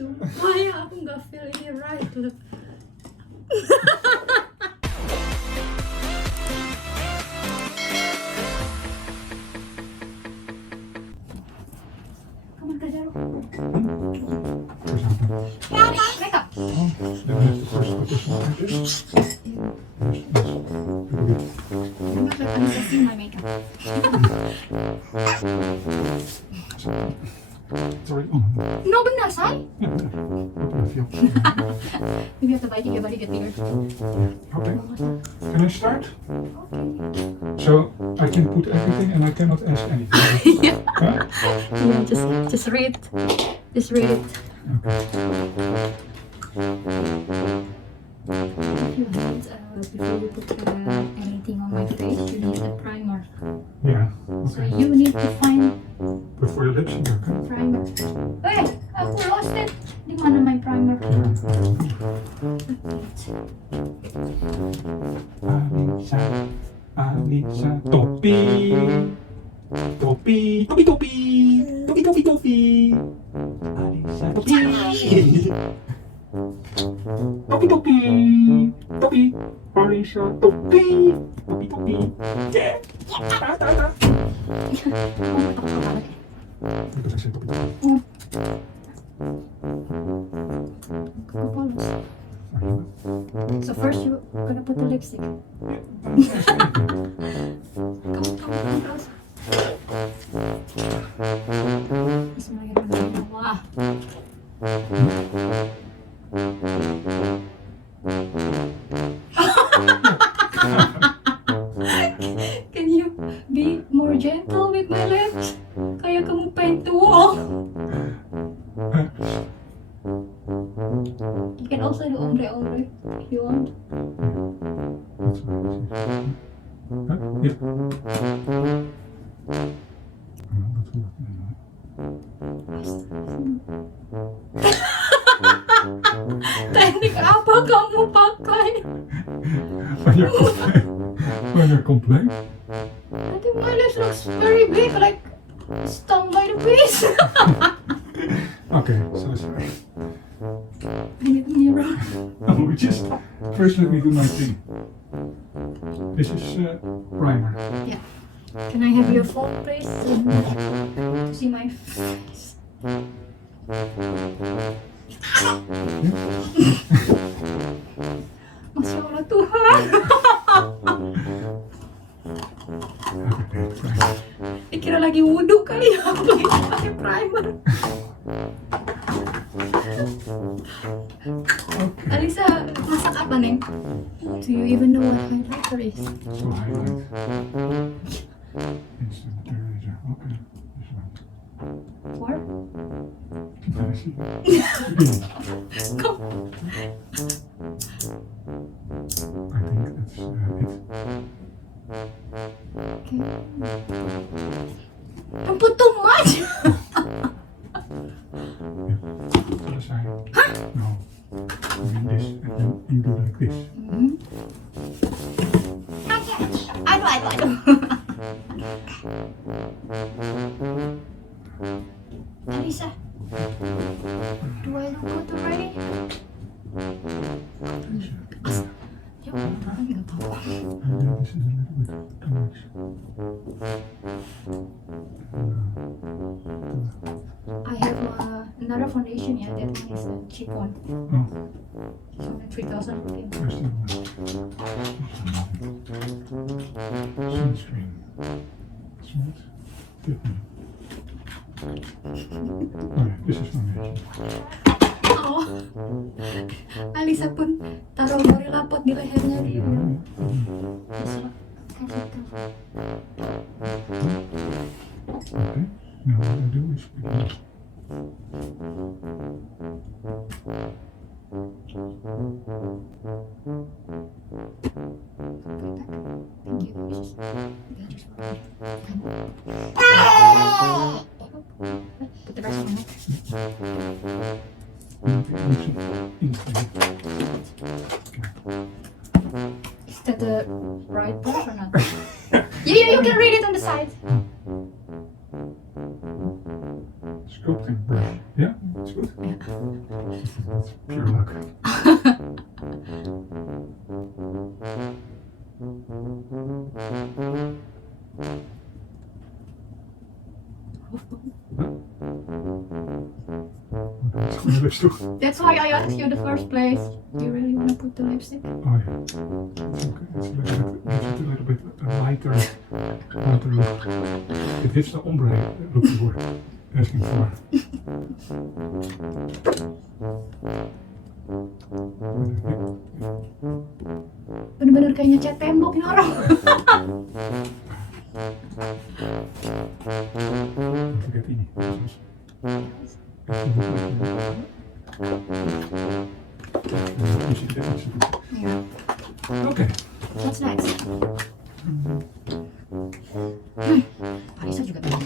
Sumaya akong ga-feel ini right. Look. Come on, Kajaro. Makeup. I'm not like I'm testing my makeup. Sorry. No, benar, say. Okay. Maybe have to bite it, your body get bigger. Can I start? So I can put everything and I cannot ask anything. Yeah. Yeah, just read. Just read it. Before you put anything on my face, you need a primer. Yeah. So Okay. you need to find Before your lips, okay. primer. Hey, aku lost it. Di mana my primer? Alisa, topi, topi, topi, topi, topi, topi, topi. Alisa, topi, topi, topi, topi. Alisa, topi, topi, topi. Yeah, ta, ta, ta. Because I said topi, topi. So first you're gonna put the lipstick. Come close. Bismillahirrahmanirrahim. Can you be more gentle with my lips? Kaya ka mo pentuo. You can also do ombre if you want. Yeah. Teknik apa kamu pakai? When you complain. I think my lips looks very big, like stung by the bees. Okay, so sorry. Give me the mirror. Oh, just first let me do my thing. This is primer. Yeah. Can I have your phone, please? To see my face. Masya Allah Tuhan. Dikira lagi wudhu kali ya, aku begitu pakai primer. Alisa, masak apa, Neng? Do you even know what highlighter is? So highlight. Instant eraser. Okay. This one. For? I see. Come. I think that's it. Okay. Don't put too much. Other side. No. I mean this, and then you do like this. Aduh. Alisa, do I look good already? Ya Allah, nggak tahu. And then this is a little bit too much. I have another foundation, yeah, that one is a cheap one. Oh, It's only 3,000 rupiah. where's the one? Sunscreen. Smart. Good one. Oh yeah, this is foundation. Oh, Alisa pun taruh Gorilla Pot di lehernya dia. Okay. Now what I do is put this. Put the rest on it. Is that the right part or not? Yeah, you can read it on the side. Sculpting brush. Yeah, it's good. Pure luck. That's why I asked you in the first place. Do you really want to put the lipstick? Oh yeah. It's okay. It's a little bit lighter look. It hits the ombre look you were asking for. Bener-bener kayak ngecat tembok ini orang. Don't forget ini. Yeah. Oke. What's next? Marisa juga tadi.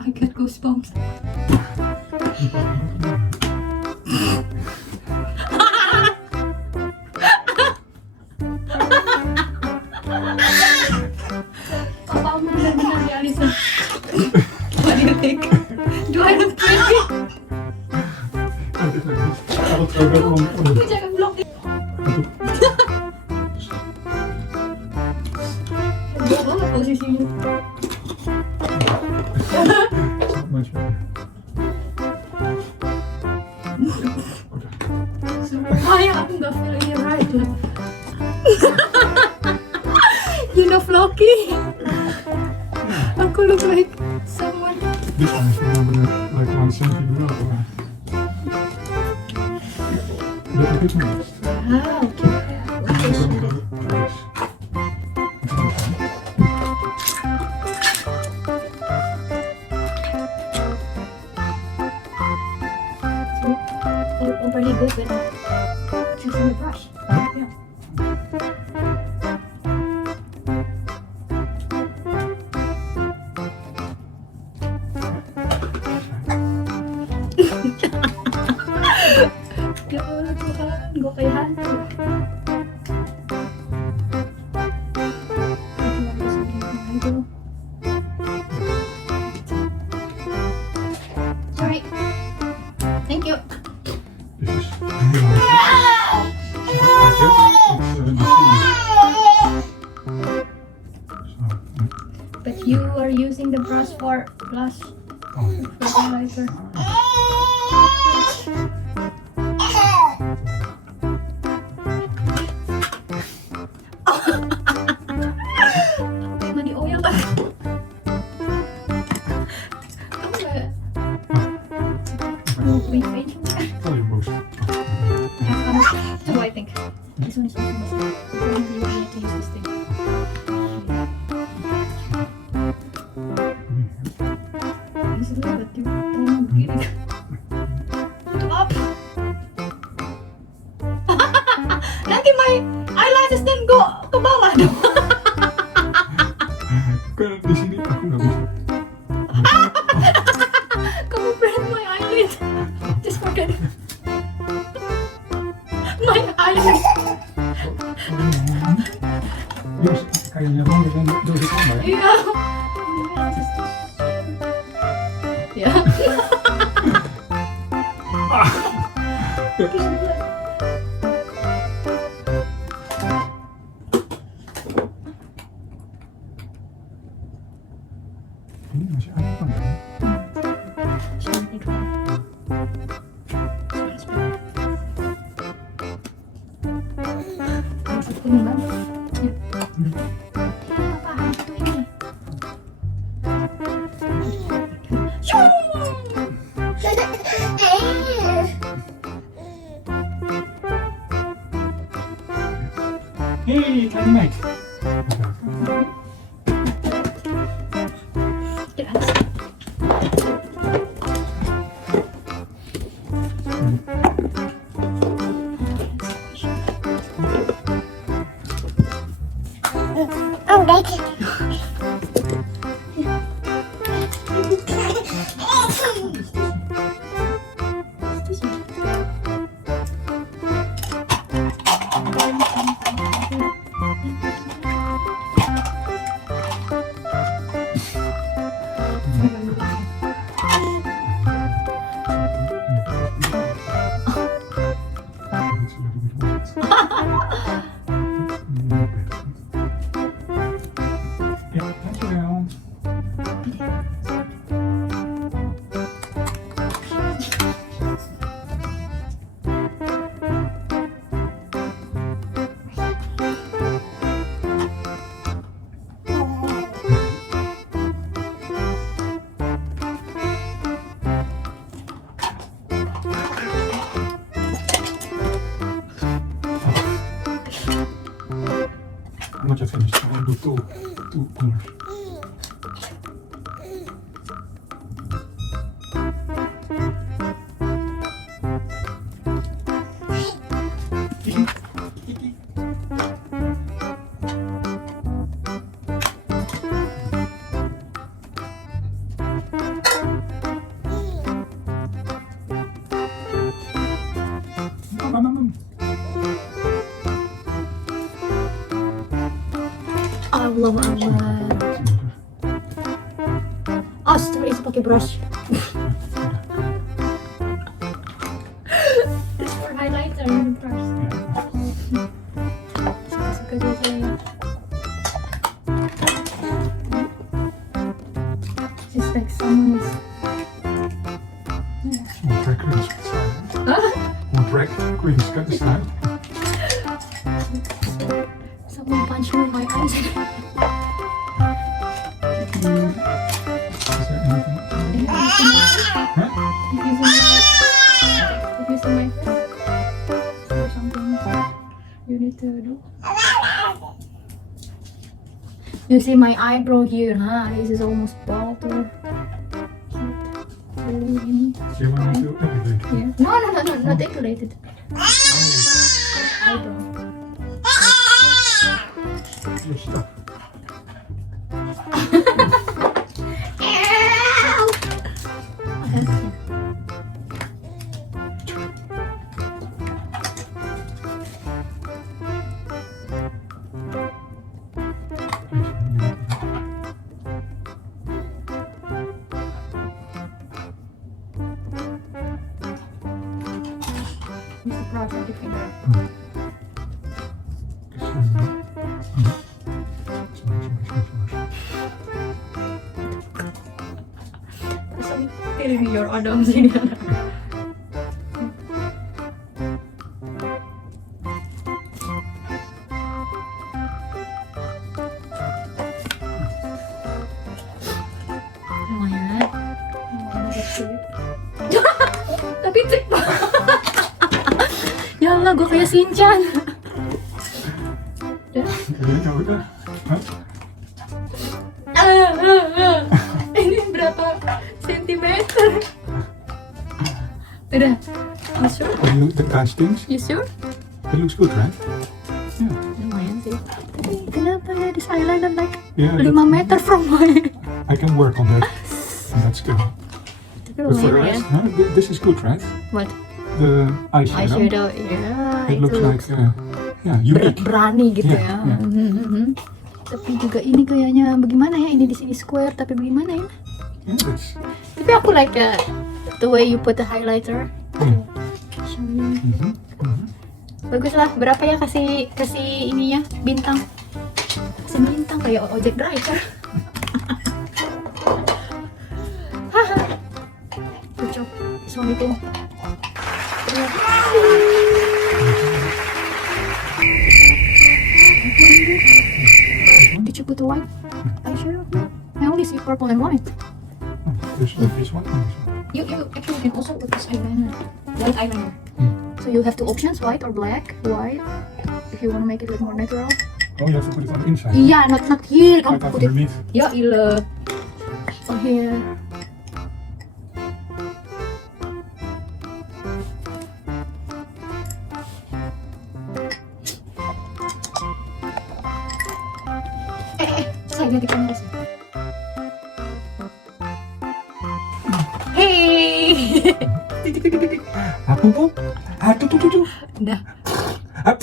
I get goosebumps. Papamu benar-benar ya, Alisa. What do you think? Do I look pretty? Aku jangan blok. Gak banget posisinya. Much better. Sumpah aku nggak feeling it right lah. You know Floki. Aku look like someone. This one is benar-benar like 1 cm atau apa? Udah pakai semua. Ah, okay. You're pretty good with choosing the brush. Yeah. Ya Allah Tuhan, gue kayak hantu. Cuma bisa gini aja. Sorry. Thank you. This is really nice. I guess it's the But you are using the brush for blush for highlighter. Mandi oil kan? Kamu nggak mau clean face? Oh, you both. So I think this one is also must. You really need to use this thing. Use it a little bit. Tolong begini. Itu apa? Nanti my eyelashes then go ke bawah dong. Karena di sini aku nggak bisa. Kamu brand my eyelid. Just forget it. My eyelid. Yes, kayaknya mau dengan dosis sama ya. Iya. Ya. Ini masih ada apa nggak? Cantik. Kuning banget. Ya. Apa hantu ini? Hey, kleine meid. Dit alles. Oh, two colors. Allah Allah. Oh, setelah itu pakai brush. It's for highlighter and brush. Suka-suka dia saya. It's like someone is. More drag queen style. Huh? More drag queen style. Someone punched me in my eyes. Is there anything? Huh? If you see my face or something you need to do. You see my eyebrow here, huh? This is almost bald or really. Do you want me to elevate? Yeah. No, not decorated. Eyebrow. Your stuff. Use the brush with your finger. Some feeling your odong sini. Lumayan. Tapi trik banget. Ya Allah, gue kayak Shinchan. Ini berapa sentimeter? Udah. You sure? You look at the guys things. You sure? It looks good, right? Yeah. Lumayan sih. Tapi kenapa ya this eyeliner like Yeah. 5 meter from my... I can work on that. That's good. Tapi But for the lumayan rest, ya. this is good, right? What? The eyeshadow. Eyeshadow, ya. It Itu looks like unique. berani gitu Yeah, ya. yeah. Tapi juga ini kayaknya bagaimana ya? Ini di sini square tapi bagaimana ya? Yeah, that's. Tapi aku like the way you put the highlighter. Yeah. Shining. Bagus lah. Berapa ya kasih ininya bintang? Kasih bintang kayak ojek driver. Haha. Good job. Assalamualaikum. Did you put the white eyeshadow? I only see purple and white. This one and this one. You actually can also put this eyeliner, white eyeliner. Hmm. So you have two options, white or black. White, if you want to make it look more natural. Oh, you have to put it on the inside. Yeah, not here. I Kamu thought put it. underneath. Ya ilah. So here. Saya ganti kamera sih. Hey. Tuh. Udah. Up.